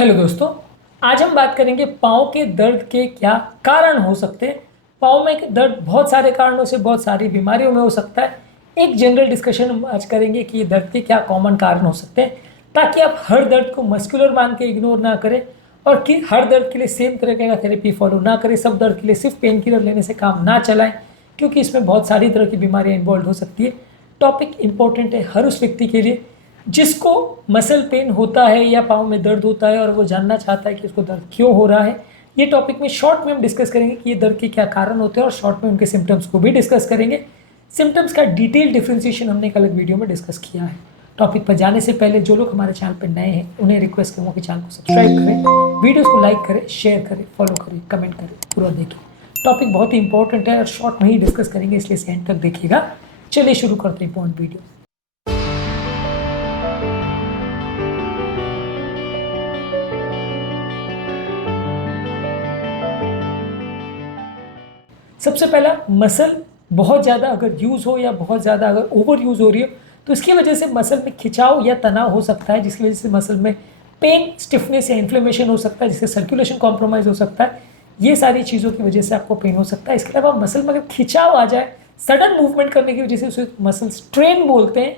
Hello दोस्तों। आज हम बात करेंगे पाँव के दर्द के क्या कारण हो सकते हैं। पाँव में दर्द बहुत सारे कारणों से बहुत सारी बीमारियों में हो सकता है। एक जनरल डिस्कशन हम आज करेंगे कि ये दर्द के क्या कॉमन कारण हो सकते हैं, ताकि आप हर दर्द को मस्कुलर मान के इग्नोर ना करें और कि हर दर्द के लिए सेम तरीके का थेरेपी फॉलो ना करें। सब दर्द के लिए सिर्फ पेन किलर लेने से काम ना चलाएं, क्योंकि इसमें बहुत सारी तरह की बीमारियां इन्वॉल्व हो सकती है। टॉपिक इंपॉर्टेंट है हर उस व्यक्ति के लिए जिसको मसल पेन होता है या पाँव में दर्द होता है और वो जानना चाहता है कि उसको दर्द क्यों हो रहा है। ये टॉपिक में शॉर्ट में हम डिस्कस करेंगे कि ये दर्द के क्या कारण होते हैं और शॉर्ट में उनके सिम्टम्स को भी डिस्कस करेंगे। सिम्टम्स का डिटेल डिफ्रेंसिएशन हमने एक अलग वीडियो में डिस्कस किया है। टॉपिक पर जाने से पहले जो लोग हमारे चैनल पर नए हैं उन्हें रिक्वेस्ट करूँगा कि चैनल को सब्सक्राइब करें, वीडियोज़ को लाइक करें, शेयर करें, फॉलो करें, कमेंट करें, पूरा देखें। टॉपिक बहुत ही इंपॉर्टेंट है और शॉर्ट में ही डिस्कस करेंगे, इसलिए इसे एंड तक देखिएगा। चलिए शुरू करते हैं पॉइंट वीडियो। सबसे पहला, मसल बहुत ज़्यादा अगर यूज़ हो या बहुत ज़्यादा अगर ओवर यूज़ हो रही हो तो इसकी वजह से मसल में खिंचाव या तनाव हो सकता है, जिसकी वजह से मसल में पेन, स्टिफनेस या इन्फ्लेमेशन हो सकता है, जिससे सर्कुलेशन कॉम्प्रोमाइज़ हो सकता है। ये सारी चीज़ों की वजह से आपको पेन हो सकता है। इसके अलावा मसल में अगर खिंचाव आ जाए, सडन मूवमेंट करने की वजह से उसे मसल स्ट्रेन बोलते हैं।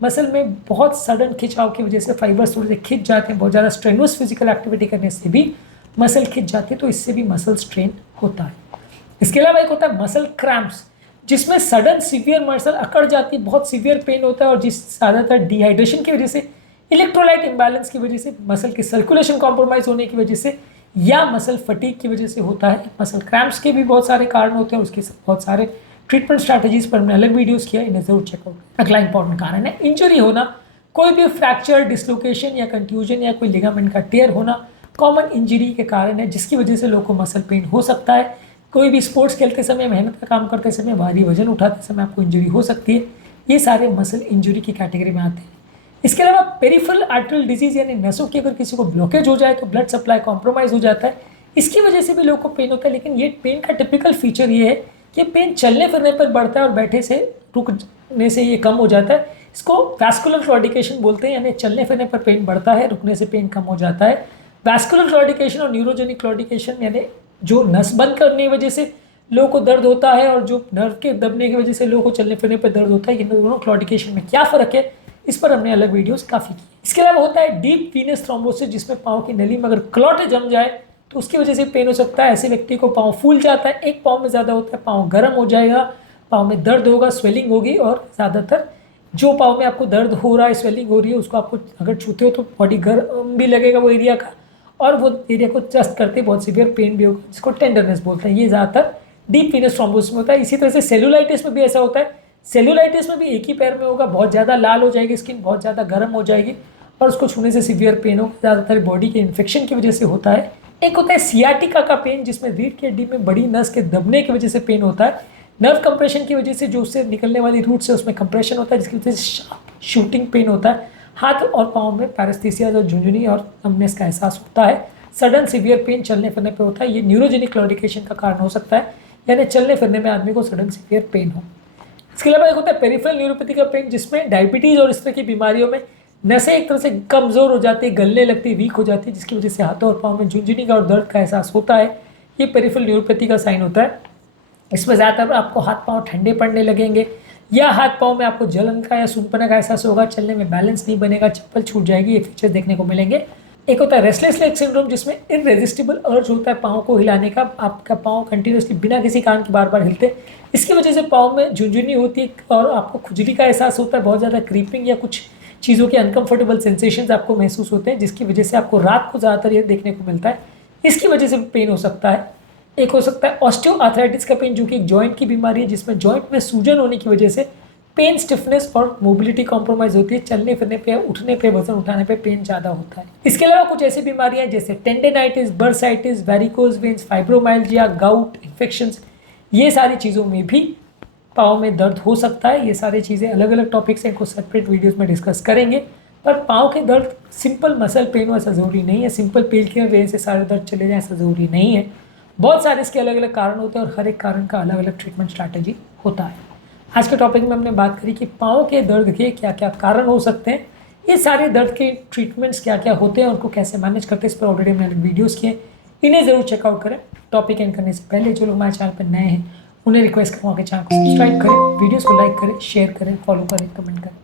मसल में बहुत सडन खिंचाव की वजह से फाइबर्स थोड़े से खिंच जाते हैं, बहुत ज़्यादा स्ट्रेनुअस फिजिकल एक्टिविटी करने से भी मसल खिंच जाती है, तो इससे भी मसल स्ट्रेन होता है। इसके अलावा एक होता है मसल क्रैम्प्स, जिसमें सडन सीवियर मसल अकड़ जाती है, बहुत सीवियर पेन होता है और जिस ज़्यादातर डिहाइड्रेशन की वजह से, इलेक्ट्रोलाइट इम्बैलेंस की वजह से, मसल की सर्कुलेशन कॉम्प्रोमाइज होने की वजह से या मसल फटीग की वजह से होता है। मसल क्रैम्प्स के भी बहुत सारे कारण होते हैं, उसके बहुत सारे ट्रीटमेंट स्ट्रैटेजीज पर हमने अलग वीडियोस किया, इन्हें जरूर चेकआउट। अगला इंपॉर्टेंट कारण है इंजरी होना। कोई भी फ्रैक्चर, डिसलोकेशन या कंट्यूजन या कोई लिगामेंट का टेयर होना कॉमन इंजरी के कारण है, जिसकी वजह से लोगों को मसल पेन हो सकता है। कोई भी स्पोर्ट्स खेलते समय, मेहनत का काम करते समय, भारी वजन उठाते समय आपको इंजरी हो सकती है। ये सारे मसल इंजरी की कैटेगरी में आते हैं। इसके अलावा पेरिफेरल आर्टरियल डिजीज यानी नसों की अगर किसी को ब्लॉकेज हो जाए तो ब्लड सप्लाई कॉम्प्रोमाइज हो जाता है, इसकी वजह से भी लोगों को पेन होता है। लेकिन ये पेन का टिपिकल फीचर ये है कि पेन चलने फिरने पर बढ़ता है और बैठे से, रुकने से ये कम हो जाता है। इसको वैस्कुलर क्लॉडिकेशन बोलते हैं, यानी चलने फिरने पर पेन बढ़ता है, रुकने से पेन कम हो जाता है। वैस्कुलर क्लॉडिकेशन और न्यूरोजेनिक क्लॉडिकेशन यानी जो नस बंद करने की वजह से लोगों को दर्द होता है और जो नर्व के दबने की वजह से लोगों को चलने फिरने पर दर्द होता है, इन दोनों क्लॉडिकेशन में क्या फ़र्क है, इस पर हमने अलग वीडियोस काफ़ी की। इसके अलावा होता है डीप वीनस थ्रोम्बोसिस, जिसमें पाँव की नली में अगर क्लॉट जम जाए तो उसकी वजह से पेन हो सकता है। ऐसे व्यक्ति को पाँव फूल जाता है, एक पाँव में ज़्यादा होता है, पाँव गर्म हो जाएगा, पाँव में दर्द होगा, स्वेलिंग होगी। और ज़्यादातर जो पाँव में आपको दर्द हो रहा है, स्वेलिंग हो रही है, उसको आपको अगर छूते हो तो बॉडी गर्म भी लगेगा वो एरिया का, और वो एरिया को जस्ट करते बहुत सीवियर पेन भी होगा, जिसको टेंडरनेस बोलते हैं। ये ज़्यादातर डीप वीनस थ्रोम्बोसिस में होता है। इसी तरह से सेलुलाइटिस में भी ऐसा होता है। सेलुलाइटिस में भी एक ही पैर में होगा, बहुत ज़्यादा लाल हो जाएगी स्किन, बहुत ज़्यादा गर्म हो जाएगी और उसको छूने से सीवियर पेन होगा, ज़्यादातर बॉडी के इन्फेक्शन की वजह से होता है। एक होता है सियाटिका का पेन, जिसमें रीढ़ की हड्डी में बड़ी नस के दबने की वजह से पेन होता है। नर्व कंप्रेशन की वजह से जो उससे निकलने वाली रूट से उसमें कंप्रेशन होता है, जिसकी वजह से शूटिंग पेन होता है। हाथ और पाँव में पैरेस्थीसिया और झुंझुनी और नमनेस का एहसास होता है। सडन सीवियर पेन चलने फिरने पे होता है। ये न्यूरोजेनिक क्लॉडिकेशन का कारण हो सकता है, यानी चलने फिरने में आदमी को सडन सीवियर पेन हो। इसके अलावा एक होता है पेरिफेरल न्यूरोपैथी का पेन, जिसमें डायबिटीज़ और इस तरह की बीमारियों में नसें एक तरह से कमज़ोर हो जाती है, गलने लगती है, वीक हो जाती है, जिसकी वजह से हाथों और पाँव में झुंझुनी का और दर्द का एहसास होता है। ये पेरिफेरल न्यूरोपैथी का साइन होता है। इसमें ज़्यादातर आपको हाथ पाँव ठंडे पड़ने लगेंगे या हाथ पाँव में आपको जलन का या सूनपना का एहसास होगा, चलने में बैलेंस नहीं बनेगा, चप्पल छूट जाएगी। ये फीचर्स देखने को मिलेंगे। एक होता है रेस्टलेस लेग सिंड्रोम, जिसमें इररेजिस्टिबल अर्ज होता है पाँव को हिलाने का। आपका पाँव कंटिन्यूसली बिना किसी कारण के बार बार हिलते हैं, इसकी वजह से पाँव में झुंझुनी होती है और आपको खुजली का एहसास होता है, बहुत ज़्यादा क्रीपिंग या कुछ चीज़ों के अनकंफर्टेबल सेंसेशंस आपको महसूस होते हैं, जिसकी वजह से आपको रात को ज़्यादातर ये देखने को मिलता है। इसकी वजह से पेन हो सकता है। एक हो सकता है ऑस्टियोआर्थराइटिस का पेन, जो कि एक जॉइंट की बीमारी है, जिसमें जॉइंट में सूजन होने की वजह से पेन, स्टिफनेस और मोबिलिटी कॉम्प्रोमाइज होती है। चलने फिरने पे, उठने पे, वजन उठाने पे पेन ज़्यादा होता है। इसके अलावा कुछ ऐसी बीमारियां जैसे tendinitis, bursitis, varicose veins, fibromyalgia, gout, infections, ये सारी चीज़ों में भी पाँव में दर्द हो सकता है। ये सारी चीज़ें अलग अलग टॉपिक्स हैं, इनको सेपरेट वीडियोज़ में डिस्कस करेंगे। पर पाँव के दर्द सिंपल मसल पेन हो ऐसा ज़रूरी नहीं है, सिंपल पेन की वजह से सारे दर्द चले जाए ऐसा ज़रूरी नहीं है। बहुत सारे इसके अलग अलग कारण होते हैं और हर एक कारण का अलग अलग ट्रीटमेंट स्ट्रैटेजी होता है। आज के टॉपिक में हमने बात करी कि पाँव के दर्द के क्या क्या कारण हो सकते हैं, ये सारे दर्द के ट्रीटमेंट्स क्या क्या होते हैं, उनको कैसे मैनेज करते हैं, इस पर ऑलरेडी मैंने वीडियोज़ किए, इन्हें ज़रूर चेकआउट करें। टॉपिक एंड करने से पहले जो लोग हमारे चैनल पर नए हैं उन्हें रिक्वेस्ट करूँगा कि चैनल को सब्सक्राइब करें, वीडियोज़ को लाइक करें, शेयर करें, फॉलो करें, कमेंट करें।